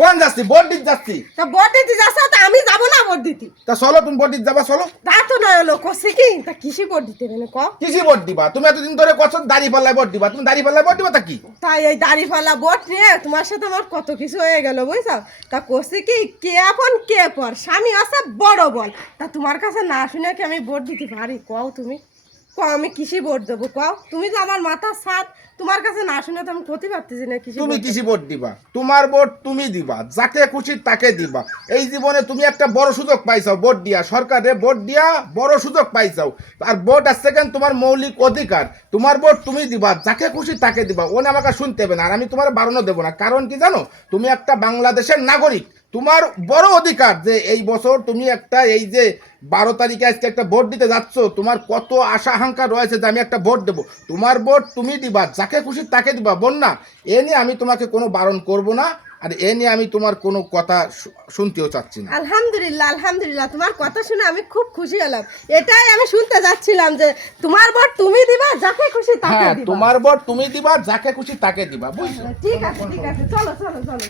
কোন যাচ্ছি? ভোট দিতে যাচ্ছি। তা ভোট দিতে যাচ্ছ তা আমি যাব না ভোট দিতে। তা চলো তুমি ভোট দিতে যাবা, চলো। তা তো নয় হলো কষি কি তা কিসে ভোট দিতে মানে ক? কিসি ভোট দিবা? তুমি এতদিন ধরে কত দাঁড়িয়ে পাল্লায় ভোট দিবা, তুমি দাঁড়িয়ে পাল্লায় ভোট দিবা তা কি? তাই এই দাড়ি ফালা ভোট নিয়ে তোমার সাথে আমার কত কিছু হয়ে গেল বুঝছো। তা কষি কি কে আপন কে পর স্বামী আছে বড় বল। তা তোমার কাছে না শুনে কি আমি ভোট দিতে পারি কও তুমি? কও আমি কিসে ভোট দেবো কও? তুমি তো আমার মাথার সাথ, তোমার কাছে না শুনে তো আমি ক্ষতি পারতেছি না কিসে তুমি ভোট কিসি দেবো। ভোট দিবা? তোমার ভোট তুমি দিবা, যাকে খুশি তাকে দিবা। এই জীবনে তুমি একটা বড় সুযোগ পাইছাও ভোট দিয়া, সরকারে ভোট দিয়া বড় সুযোগ পাইছাও। আর ভোট আসছে কেন তোমার মৌলিক অধিকার। তোমার ভোট তুমি দিবা, যাকে খুশি তাকে দিবা। ওনে আমাকে শুনতে হবে না, আর আমি তোমার বারণও দেবো না। কারণ কি জানো, তুমি একটা বাংলাদেশের নাগরিক। তোমার বড় অধিকার যে এই বছর তুমি একটা এই যে 12 তারিখে আজকে একটা ভোট দিতে যাচ্ছ, তোমার কত আশা আকাঙ্ক্ষা রয়েছে যে আমি একটা ভোট দেবো। তোমার ভোট তুমি দিবা, যাকে খুশি তাকে দিবা। বন্যা, এ নিয়ে আমি তোমাকে কোনো বারণ করব না, আর এ নিয়ে আমি তোমার কোনো কথা শুনতেও চাচ্ছি না। আলহামদুলিল্লাহ আলহামদুলিল্লাহ, তোমার কথা শুনে আমি খুব খুশি হলাম। এটাই আমি শুনতে যাচ্ছিলাম যে তোমার ভোট তুমি দিবা, যাকে খুশি তাকে হ্যাঁ, দিবা। তোমার ভোট তুমি দিবা, যাকে খুশি তাকে দিবা, বুঝছো? ঠিক আছে চলো চলো চলো।